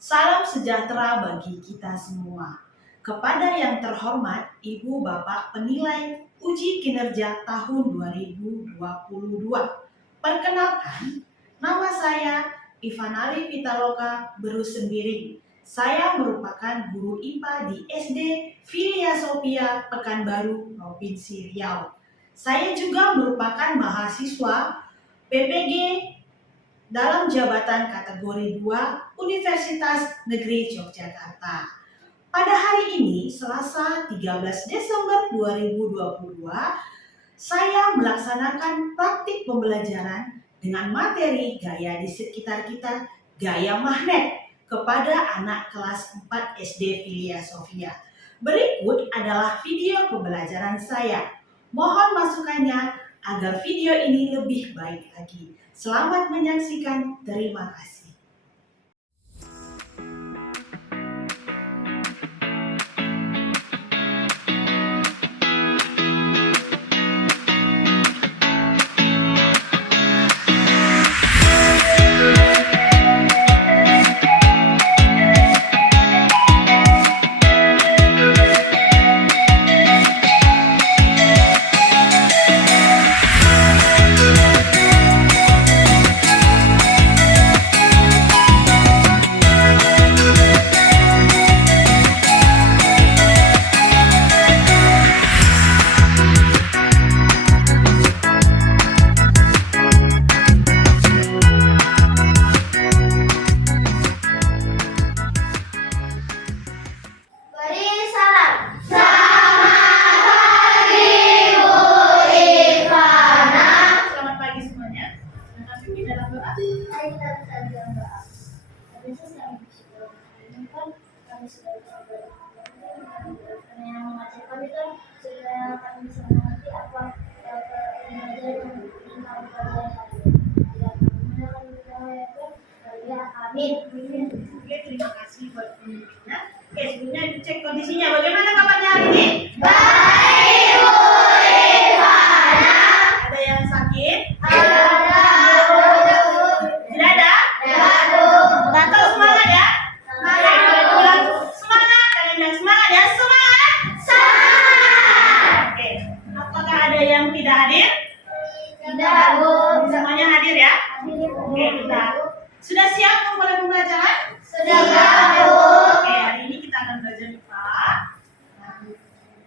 Salam sejahtera bagi kita semua. Kepada yang terhormat Ibu Bapak Penilai Uji Kinerja tahun 2022. Perkenalkan, nama saya Ivanali Pitaloka Berussembiring. Saya merupakan guru IPA di SD Filia Sophia Pekanbaru, Provinsi Riau. Saya juga merupakan mahasiswa PPG dalam jabatan kategori 2 Universitas Negeri Yogyakarta. Pada hari ini, Selasa 13 Desember 2022, saya melaksanakan praktik pembelajaran dengan materi gaya di sekitar kita, gaya magnet, kepada anak kelas 4 SD Filia Sophia. Berikut adalah video pembelajaran saya. Mohon masukannya agar video ini lebih baik lagi. Selamat menyaksikan, terima kasih. Oke, terima kasih buat pemimpinnya. Oke, sebelumnya dicek kondisinya. Bagaimana kabarnya hari ini? Baik, Bu Ivana. Ada yang sakit? Ada. Tidak ada? Batal semangat ya? Semangat. Kalau pulang semangat, kalian yang semangat ya? Semangat! Oke, apakah ada yang tidak hadir? Tidak, Bu. Semuanya hadir ya? Oke, kita sudah siap memulai pembelajaran? Sudah, Bu. Oke, hari ini kita akan belajar IPA.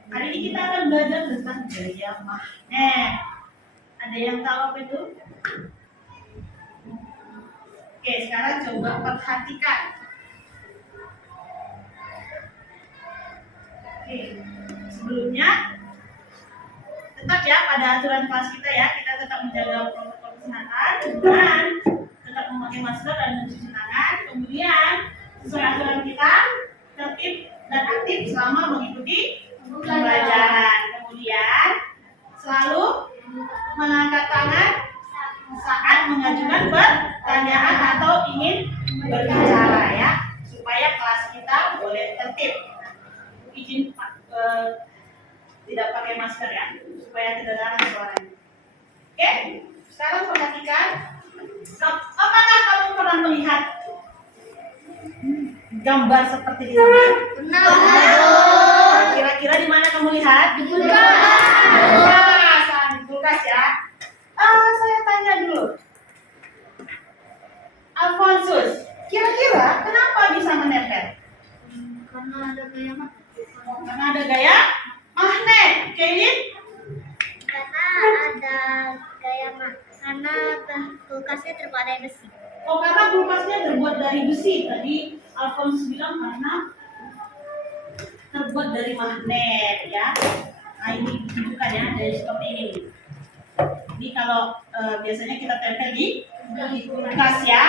Hari ini kita akan belajar tentang gaya magnet. Ada yang tahu apa itu? Oke, sekarang coba perhatikan. Oke, sebelumnya tetap ya pada aturan kelas kita ya, kita tetap menjaga protokol kesehatan dan tetap memakai masker dan mencuci tangan. Kemudian sesuai aturan kita tertib dan aktif selama mengikuti pembelajaran. Kemudian selalu mengangkat tangan saat mengajukan pertanyaan atau ingin berbicara ya, supaya kelas kita boleh tertib. Izin tidak pakai masker ya, supaya kedengaran suaranya. Oke, sekarang perhatikan. Apakah kamu pernah melihat gambar seperti di sana? Pernah. Kira-kira di mana kamu lihat? Di kulkas. Di kulkas ya. Saya tanya dulu, Alfonsus, kira-kira kenapa bisa menempel? Karena ada gaya magnet. Karena ada gaya magnet. Kevin? Karena ada gaya magnet. Karena kulkasnya terbuat dari besi. Oh, karena kulkasnya terbuat dari besi. Tadi Alfonsus bilang karena terbuat dari magnet ya. Nah, ini tunjukkan ya, dari seperti ini. Ini kalau biasanya kita tempel di kulkas ya.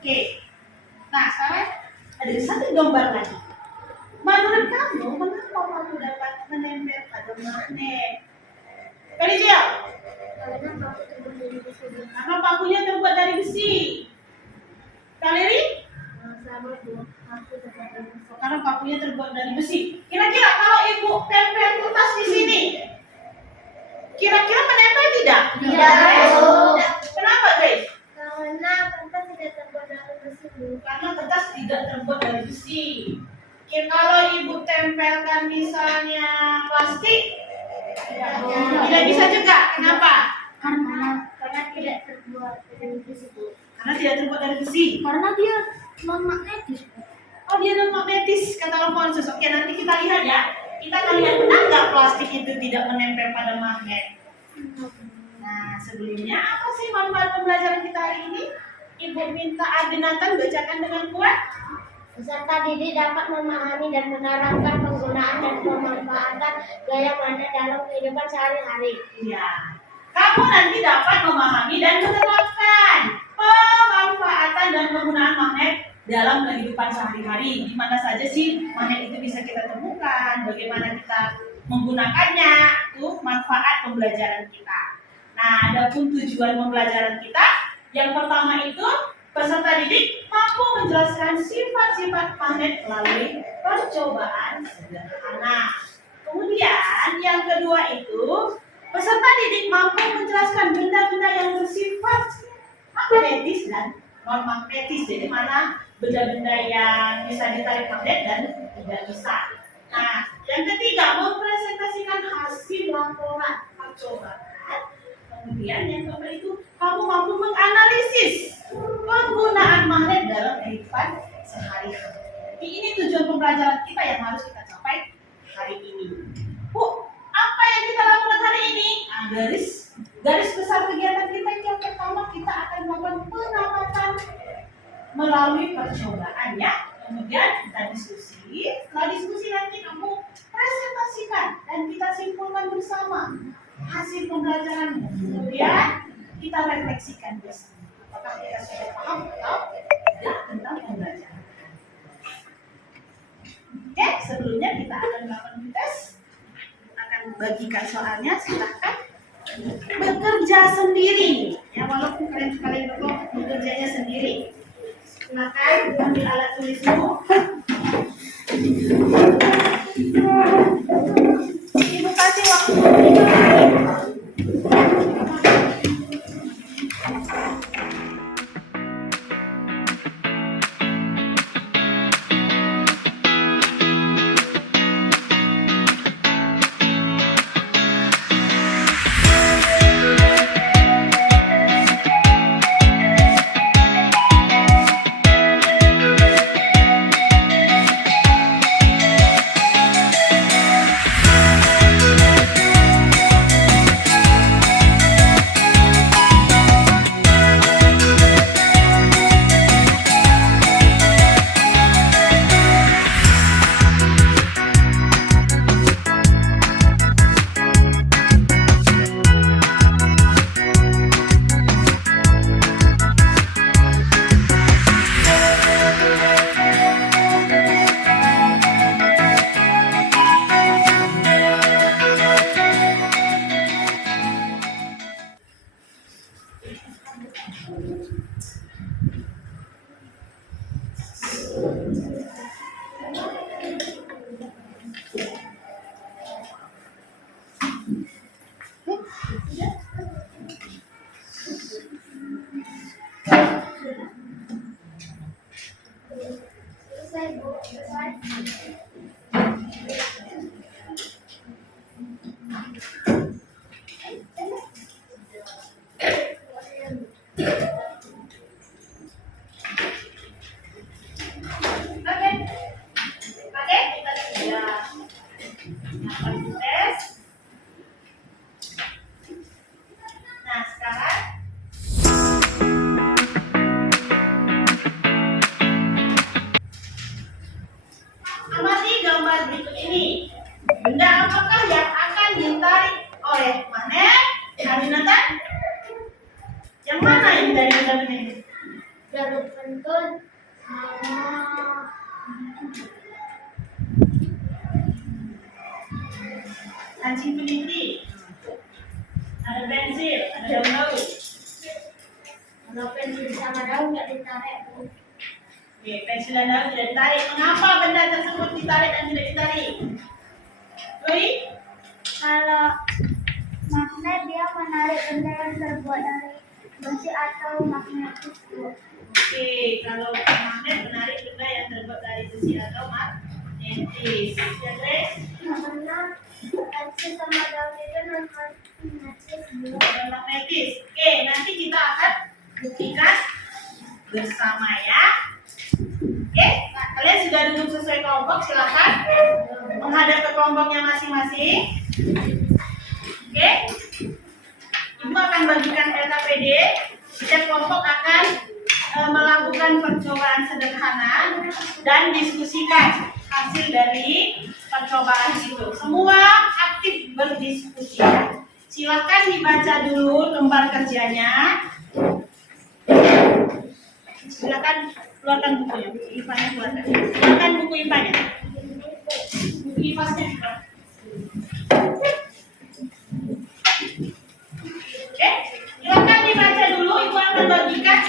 Oke. Nah, sekarang ada satu gambar lagi. Menurut kamu, kenapa kamu dapat menempel pada magnet? Felicia, Karena paku terbuat dari besi. karena pakunya terbuat dari besi. Kaleri? Sama, Bu. Paku terbuat dari besi. Karena pakunya terbuat dari besi. Kira-kira kalau ibu tempel kertas di sini, kira-kira menempel tidak? Tidak, Bu. Kenapa, guys? Karena Tidak bisa juga. Kenapa? Karena tidak terbuat dari besi. Karena tidak terbuat dari besi. Karena dia non magnetis. Oh, dia non magnetis, kata Alfonsus. Oke, nanti kita lihat ya. Kita akan lihat benar nggak plastik itu tidak menempel pada magnet. Nah, sebelumnya apa sih manfaat pembelajaran kita hari ini? Ibu minta Adi Nathan bacakan dengan kuat. Peserta didik dapat memahami dan menerapkan penggunaan dan pemanfaatan gaya magnet dalam kehidupan sehari-hari. Ya, kamu nanti dapat memahami dan menerapkan pemanfaatan dan penggunaan magnet dalam kehidupan sehari-hari. Di mana saja sih magnet itu bisa kita temukan, bagaimana kita menggunakannya, itu manfaat pembelajaran kita. Nah, adapun tujuan pembelajaran kita, yang pertama itu peserta didik mampu menjelaskan sifat-sifat magnet melalui percobaan sederhana. Kemudian yang kedua itu peserta didik mampu menjelaskan benda-benda yang bersifat magnetis dan non magnetis. Jadi mana benda-benda yang bisa ditarik magnet dan tidak bisa. Nah, yang ketiga mempresentasikan hasil laporan percobaan. Kemudian yang keempat itu kamu mampu menganalisis penggunaan magnet dalam kehidupan sehari-hari. Jadi ini tujuan pembelajaran kita yang harus kita capai hari ini. Bu, apa yang kita lakukan hari ini? Nah, garis besar kegiatan kita yang pertama kita akan melakukan pengamatan melalui percobaan ya. Kemudian kita diskusi. Setelah diskusi nanti kamu presentasikan dan kita simpulkan bersama hasil pembelajaran. Kemudian kita refleksikan bersama. Apakah kita sudah paham atau tidak tentang pembelajaran? Oke, sebelumnya kita akan melakukan tes. Akan bagikan soalnya, silahkan bekerja sendiri. Ya, walaupun kalian bekerjanya sendiri. Silakan ambil alat tulismu. Ibu kasih waktu 5 menit. Benda apakah yang akan ditarik oleh magnet? Adi Nathan? Yang mana yang dari benda-benda ini? Jalur pentul Kancing peniti, ada pensil, ada daun daun. kalau pensil sama daun nggak ditarik. Oke, pensil dan daun tidak ditarik. Mengapa benda tersebut ditarik dan tidak ditarik? Joy? Kalau magnet dia menarik benda yang terbuat dari besi atau magnetis. Oke, kalau magnet menarik benda yang terbuat dari besi atau magnetis. Ya, Grace? Karena pensil sama daun itu non bersama ya. Oke, nah, kalian sudah duduk sesuai kelompok, silakan menghadap ke kelompoknya masing-masing. Oke, Ibu akan bagikan LKPD. Setiap kelompok akan melakukan percobaan sederhana dan diskusikan hasil dari percobaan itu. Semua aktif berdiskusi. Silakan dibaca dulu lembar kerjanya. Silakan keluarkan bukunya, buku IPA-nya keluarkan. Silakan buku IPA-nya. Buku IPA-nya. Oke, silakan dibaca dulu. Ibu akan bagikan.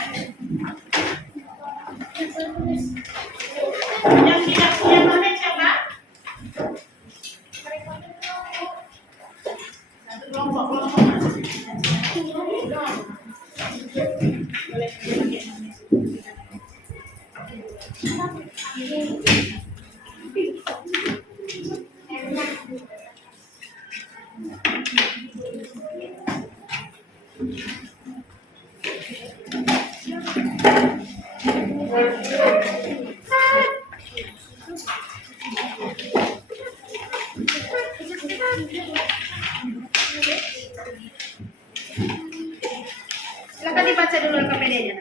Yang tidak punya mana siapa? Satu kelompok. Boleh. Silakan dibaca dulu LKPD-nya.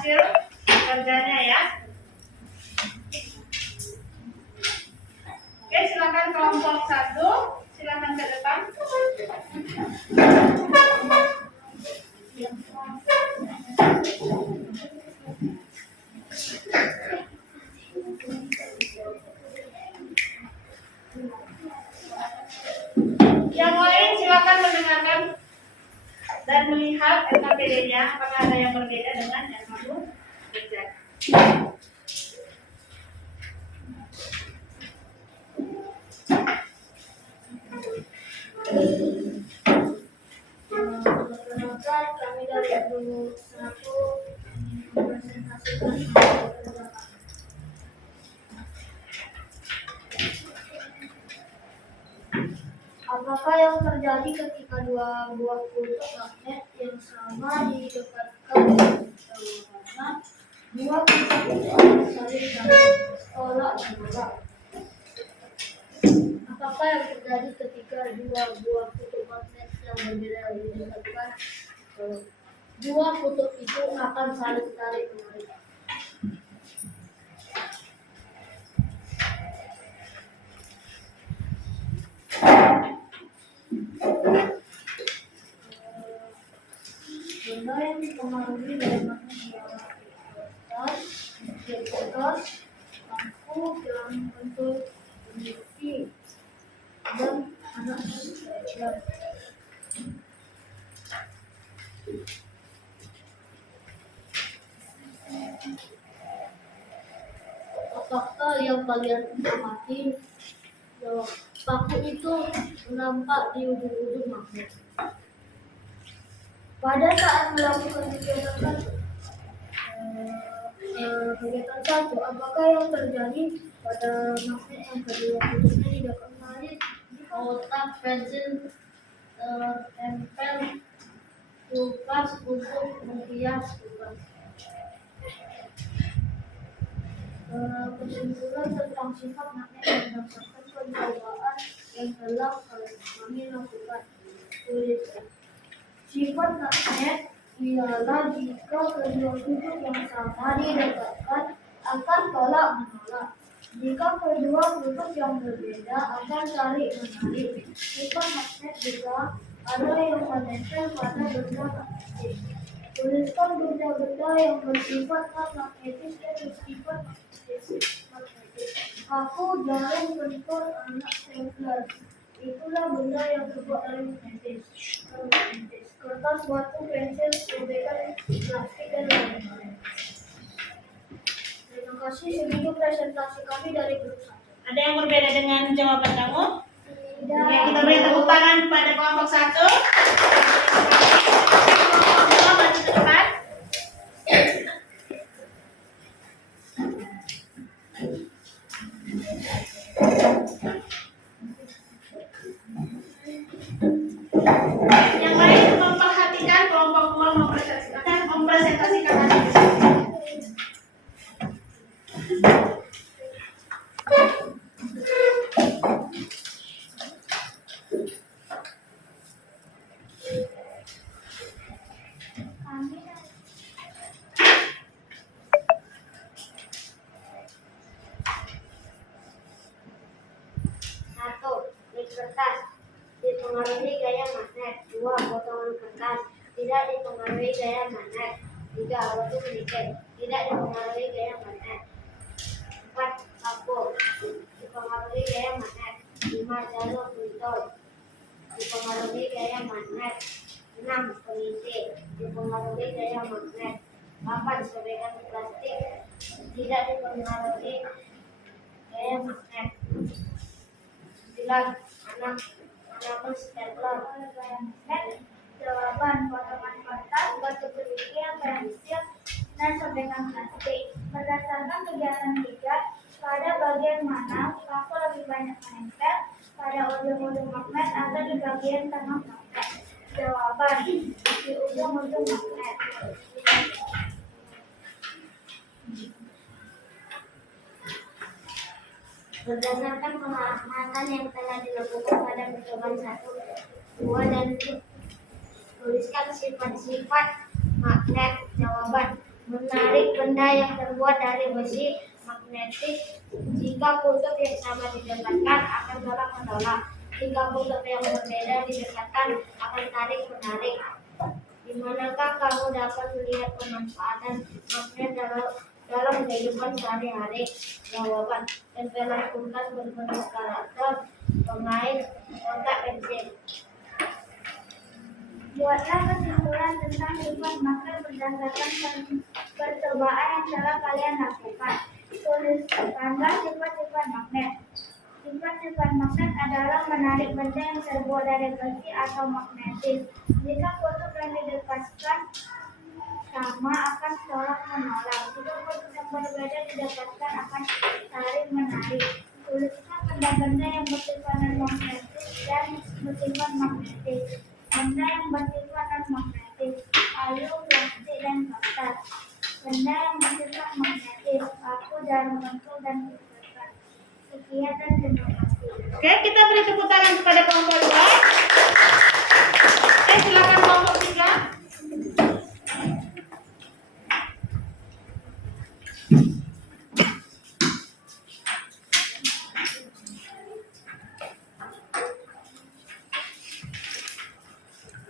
hasil kerjanya ya. Oke, silakan kelompok 1, silakan ke depan. Yang lain silakan mendengarkan dan melihat LKPD-nya apakah ada yang berbeda dengan yang kamu kerjakan. Perkenalkan, kami dari guru 1 mempresentasikan apakah yang terjadi ketika dua buah kutub magnet yang sama didekatkan. Jawabannya, dua kutub itu akan saling tolak menolak. Apakah yang terjadi ketika dua buah kutub magnet yang berbeda didekatkan? Dua kutub itu akan saling tarik menarik. Benda yang dipengaruhi oleh magnet ialah kertas, lampu dalam bentuk besi, dan anak kecil. Apakah yang kalian amati? Paku itu nampak di ujung-ujung magnet. Pada saat melakukan kegiatan satu, apakah yang terjadi pada magnet yang kedua kutubnya tidak kembali? Otak, pensil, tempel, kulkas untuk menghias kulkas. Kesimpulan tentang sifat magnet berdasarkan pencobaan yang telah kami lakukan. Tuliskan. Sifat magnet ialah jika kedua kutub yang sama didekatkan akan tolak menolak. Jika kedua kutub yang berbeda akan saling menarik. Sifat magnet juga ada yang menempel pada benda magnetis. Tuliskan benda-benda yang bersifat magnetis dan bersifat magnetis. Aku jarum, pentol, anak stapler. Itulah benda yang terbuat dari magnetis. Kertas, batu, pensil, sobekan, plastik, dan lain-lain. Terima kasih, segitu presentasi kami dari grup 1. Ada yang berbeda dengan jawaban kamu? Tidak. Oke, kita beri tepuk tangan pada kelompok 1. Kelompok 2 maju ke depan. Yang lain memperhatikan kelompok 2 mempresentasikan hasil. Satu, kertas dipengaruhi gaya magnet. 2, potongan kertas tidak dipengaruhi gaya magnet. 3, batu nikel tidak dipengaruhi gaya magnet. 4, lampu dipengaruhi gaya magnet. 5, jarum pentol dipengaruhi gaya magnet. 6, penginci dipengaruhi gaya magnet. 8, sobekan plastik tidak dipengaruhi gaya magnet. 9, anak stapler. Jawaban potongan kertas, batu kerikil, pensil, dan sobekan plastik. Berdasarkan kegiatan 3, pada bagian mana paku lebih banyak menempel, pada ujung-ujung magnet atau di bagian tengah magnet? Jawaban di ujung-ujung magnet. Berdasarkan pengamatan yang telah dilakukan pada percobaan 1, 2, dan 3, tuliskan sifat-sifat magnet. Jawaban, menarik benda yang terbuat dari besi magnetis. Jika kutub yang sama didekatkan akan tolak menolak. Jika kutub yang berbeda didekatkan akan tarik menarik. Di manakah kamu dapat melihat pemanfaatan magnet dalam kehidupan sehari-hari? Jawaban: tempelan kulkas berbentuk karakter pemain kotak pensil. Buatlah kesimpulan tentang sifat magnet berdasarkan percobaan yang telah kalian lakukan. Tuliskanlah sifat-sifat magnet. Sifat-sifat magnet adalah menarik benda yang terbuat dari besi atau magnetis. Jika kutub yang didekatkan sama akan tolak menolak. Jika kutub yang berbeda didekatkan akan saling menarik. Tuliskan benda-benda yang bersifat non-magnetis dan bersifat magnetis. Benda yang bersifat non-magnetis, kayu, plastik, dan kertas. Benda yang bersifat magnetis, paku, jarum pentul, dan kertas. Sekian dan terima kasih. Oke, kita beri tepuk tangan kepada kelompok 2. Oke, silakan kelompok 3.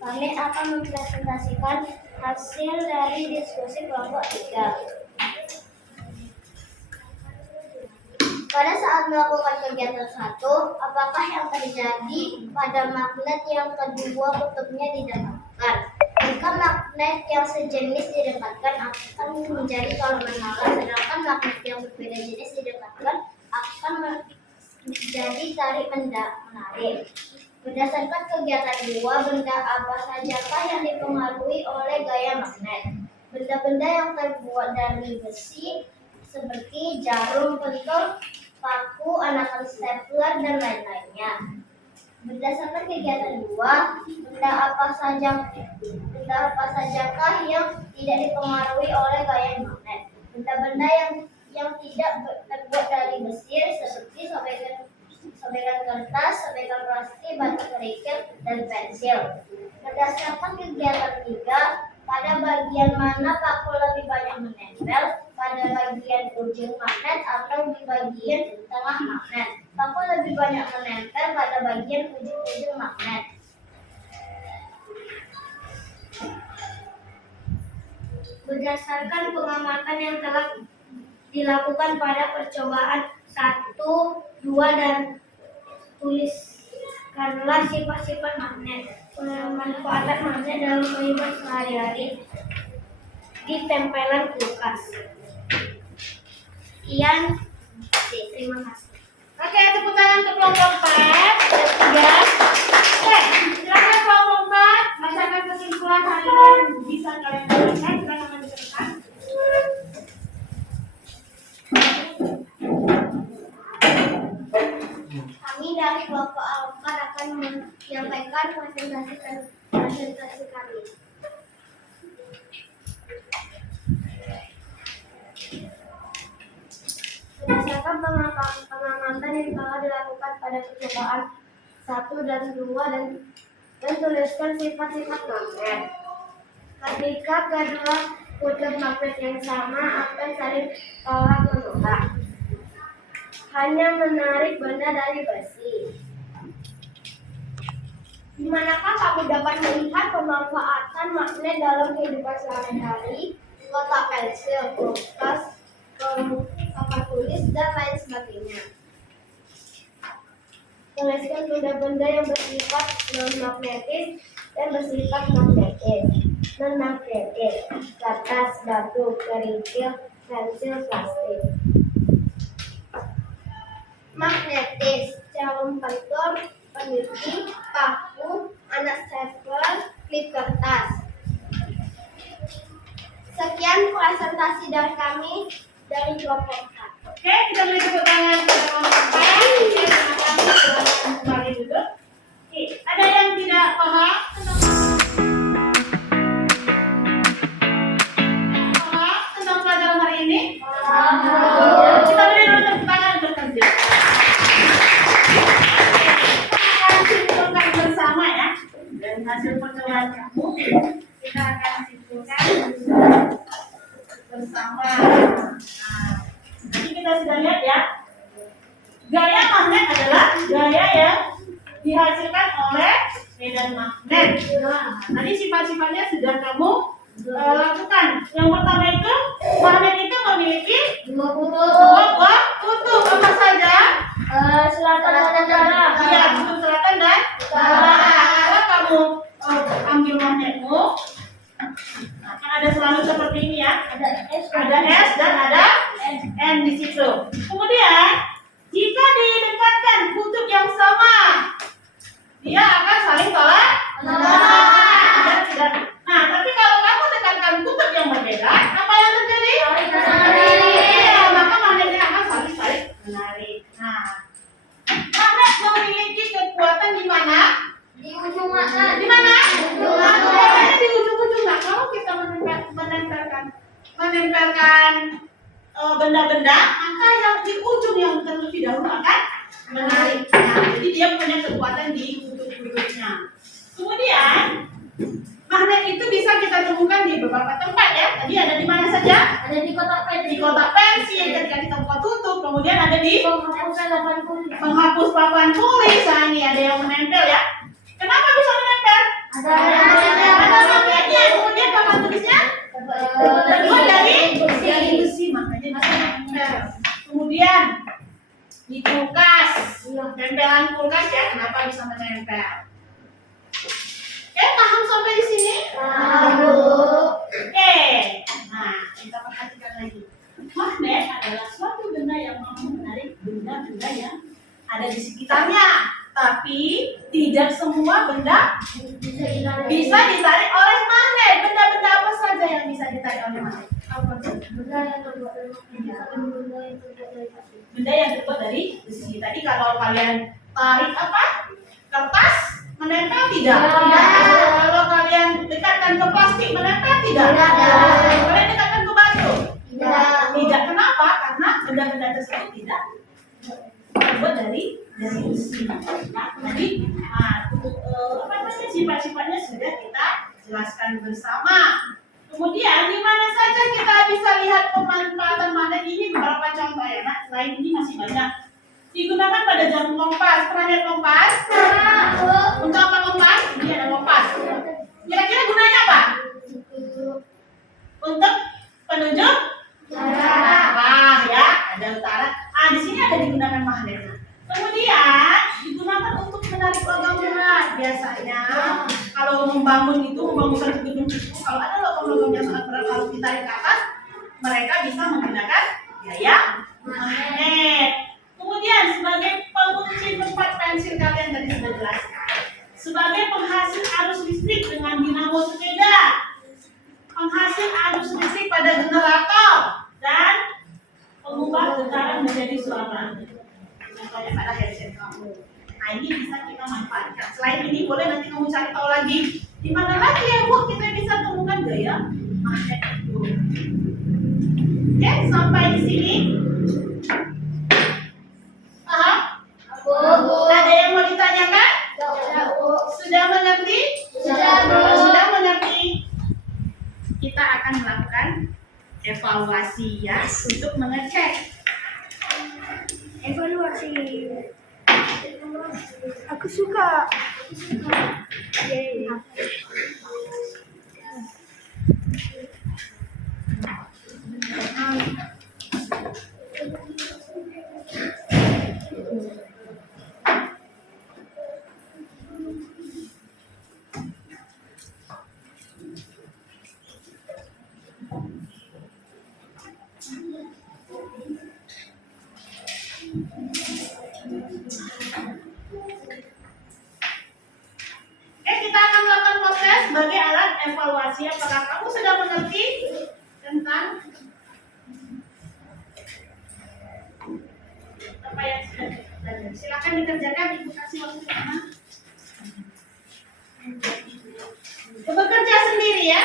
Kami akan mempresentasikan hasil dari diskusi kelompok 3. Pada saat melakukan kegiatan satu, apakah yang terjadi pada magnet yang kedua kutubnya didekatkan? Jika magnet yang sejenis didekatkan akan menjadi tolak menolak, sedangkan magnet yang berbeda jenis didekatkan akan menjadi tarik menarik. Berdasarkan kegiatan 2, benda apa sajakah yang dipengaruhi oleh gaya magnet? Benda-benda yang terbuat dari besi seperti jarum pentul, paku, anakan stapler, dan lain-lainnya. Berdasarkan kegiatan 2, benda apa sajakah yang tidak dipengaruhi oleh gaya magnet? Benda-benda yang tidak terbuat dari besi seperti sobekan kertas, sobekan plastik, batu kerikil, dan pensil. Berdasarkan kegiatan 3, pada bagian mana paku lebih banyak menempel? Pada bagian ujung magnet atau di bagian tengah magnet? Paku lebih banyak menempel pada bagian ujung magnet. Berdasarkan pengamatan yang telah dilakukan pada percobaan 1, 2, dan tuliskanlah sifat-sifat magnet. Pemanfaatan magnet dalam kehidupan sehari-hari di tempelan kulkas. Sekian, terima kasih. Oke, tepuk tangan untuk kelompok 4 dan 3. Oke, silakan kelompok 4 bacakan kesimpulan hari yang bisa kalian bacakan. Silakan menunjukkan. Kami dari kelompok 4 akan menyampaikan presentasi kami. Berdasarkan pengamatan yang telah dilakukan pada percobaan 1 dan 2 dan tuliskan sifat-sifat magnet. Ketika kedua kutub magnet yang sama akan saling tolak menolak. Hanya menarik benda dari besi. Di manakah kamu dapat melihat pemanfaatan magnet dalam kehidupan sehari-hari? Kotak pensil, kulkas, papan tulis, dan lain sebagainya. Tuliskan benda-benda yang bersifat non-magnetis dan bersifat magnetis. Non-magnetis, kertas, batu, kerikil, pensil, plastik. Magnetis, jarum pentul, peniti, paku, anak stapler, klip kertas. Sekian presentasi dari kami dari kelompok 4. Oke, kita beri tepuk tangan kepada kelompok 4. Oke, terima kasih. Silakan kembali duduk. Oke, ada yang tidak paham tentang pelajaran hari ini? Kita beri dulu tepuk tangan untuk kerja. Kita akan simpulkan bersama ya. Dan hasil percobaan kamu kita akan simpulkan sama. Nah, nanti kita sudah lihat ya. Gaya magnet adalah gaya yang dihasilkan oleh medan magnet. Nah, tadi sifat-sifatnya sudah kamu lakukan. Yang pertama itu, magnet itu memiliki Dua kutub. dua buah kutub. Apa saja? Selatan dan utara. Iya, kutub selatan dan utara. Kalau kamu ambil magnetmu, nah, kan ada selalu seperti ini ya. Ada S dan ada N di situ. Kemudian, jika didekatkan kutub yang sama, dia akan saling tolak menolak. Dan tidak. Nah, tapi kalau kamu tekankan kutub yang berbeda, apa yang terjadi? Iya, maka magnetnya akan saling menarik. Nah, magnet memiliki kekuatan di mana? Di ujung magnet. Di mana? Ujung magnet. Kekuatannya di ujung-ujung. Nah, kalau kita menempelkan benda-benda, maka yang di ujung yang terlebih dahulu akan menarik. Nah, jadi dia punya kekuatan di kutub-kutubnya. Kemudian magnet itu bisa kita temukan di beberapa tempat ya. Tadi ada di mana saja? Ada di kotak pensil. Di kotak pensil ketika kita buka tutup. Kemudian ada di Penghapus papan tulis. menghapus papan tulis. Nah, ini ada yang menempel ya. Kenapa bisa menempel? Ada magnetnya. Ada magnetnya. Kemudian papan tulisnya terbuat dari besi, makanya bisa menempel. Kemudian di kulkas, tempelan kulkas ya, kenapa bisa menempel? Oke, paham sampai di sini? Oke, nah kita perhatikan lagi. Magnet adalah suatu benda yang mampu menarik benda-benda yang ada di sekitarnya. Tapi tidak semua benda bisa ditarik oleh magnet. Benda-benda apa saja yang bisa ditarik oleh magnet? Benda yang terbuat dari besi. Benda yang terbuat dari besi. Tadi kalau kalian tarik apa? Kertas menempel tidak? Tidak. Kalau kalian dekatkan ke plastik menempel tidak? Tidak. Kalian dekatkan ke batu? Tidak. Tidak. Kenapa? Karena benda-benda tersebut tidak terbuat dari besi. Nah, tadi sifat-sifatnya sudah kita jelaskan bersama. Kemudian di mana saja kita bisa lihat pemanfaatan magnet ini, beberapa contoh ya. Nah, selain ini masih banyak. Digunakan pada jarum kompas. Pernah lihat kompas? Untuk apa kompas? Ini ada kompas. Kira-kira gunanya apa? Untuk penunjuk arah ya, ada utara. Di sini ada digunakan magnetnya. Kemudian digunakan untuk menarik logam berat. Biasanya kalau membangun satu gedung itu, kalau ada logam-logam yang sangat berat harus ditarik ke atas, mereka bisa menggunakan gaya magnet. Kemudian sebagai pengunci tempat pensil kalian tadi sudah jelaskan. Sebagai penghasil arus listrik dengan dinamo sepeda, penghasil arus listrik pada generator, dan mengubah getaran menjadi suara. Contohnya pada headset kamu. Nah, ini bisa kita manfaatkan. Selain ini boleh nanti kamu cari tahu lagi di mana lagi ya Bu kita bisa temukan gaya magnet itu. Oke, sampai di sini. Paham? Ada yang mau ditanyakan? Sudah mengerti? Kalau sudah mengerti, kita akan melakukan evaluasi ya untuk mengecek. Evaluasi. Aku suka. Kita akan melakukan proses sebagai alat evaluasi. Apakah kamu sudah mengerti tentang apa yang sudah kita pelajari? Silakan dikerjakan, Ibu kasih waktu lama. Bekerja sendiri ya.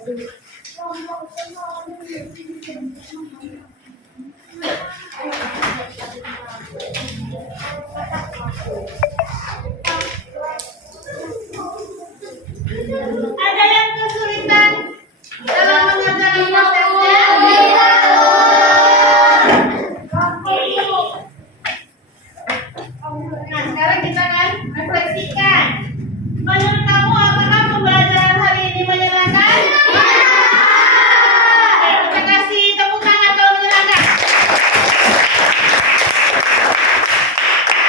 Ada yang kesulitan dalam mengerjakan prosesnya? Nah, sekarang kita akan refleksikan. Menurut kamu, apakah pembelajaran hari ini menyenangkan? Oke, kita kasih tepuk tangan kalau menyenangkan.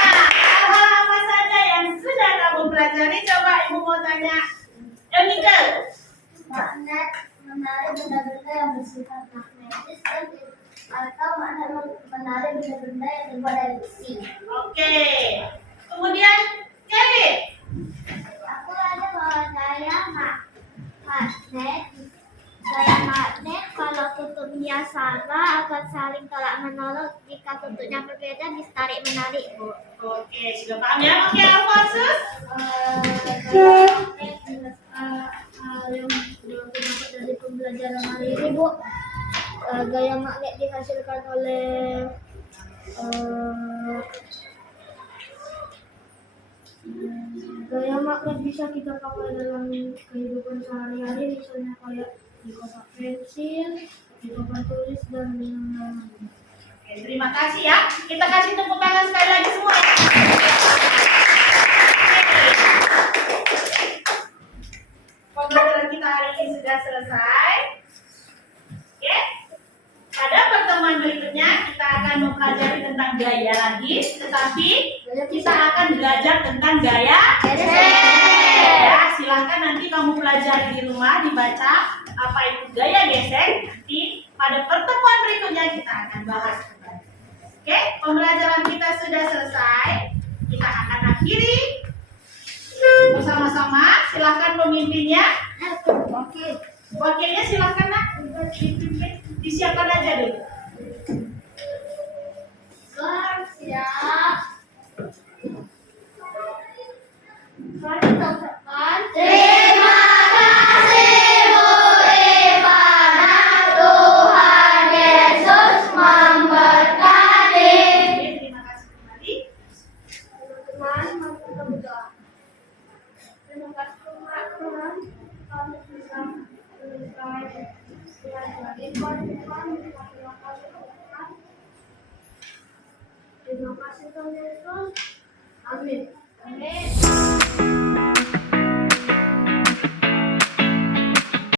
Nah, hal-hal apa saja yang sudah kamu pelajari? Coba Ibu mau tanya. Enika. Magnet menarik benda-benda yang bersifat magnetis dan atau menarik benda-benda yang terbuat dari besi. Oke. Kemudian Kevin. Aku ada bahwa magnet kalau tutupnya sama akan saling tolak menolak. Jika tutupnya berbeda bisa tarik menarik, Bu. Oke, sudah paham ya? Oke, Alfonsus. Yang aku dapat dari pembelajaran hari ini, Bu, gaya magnet dihasilkan oleh gaya magnet bisa kita pakai dalam kehidupan sehari-hari, misalnya kayak di kotak pensil, di papan tulis, dan lain-lain. Oke, terima kasih ya. Kita kasih tepuk tangan sekali lagi semua. Pembelajaran kita hari ini sudah selesai. Oke. Pada pertemuan berikutnya kita akan mempelajari tentang gaya lagi, tetapi kita akan belajar tentang gaya gesek. Ya, silahkan nanti kamu pelajari di rumah, dibaca apa itu gaya gesek. Nanti pada pertemuan berikutnya kita akan bahas kembali. Oke, pembelajaran kita sudah selesai. Kita akan akhiri bersama-sama. Silahkan pemimpinnya. Oke. Wakilnya silahkan nak. Disiapkan aja dulu. Siap. Mari kita ucapkan. Terima kasih Bu Ivana, Tuhan Yesus memberkati. Oke, terima kasih kembali. Teman-teman, mari kita berdoa. Terima kasih teman-teman. Kami bisa selesai belajar Tuhan. Terima kasih Tuhan Yesus. Amin. Amin.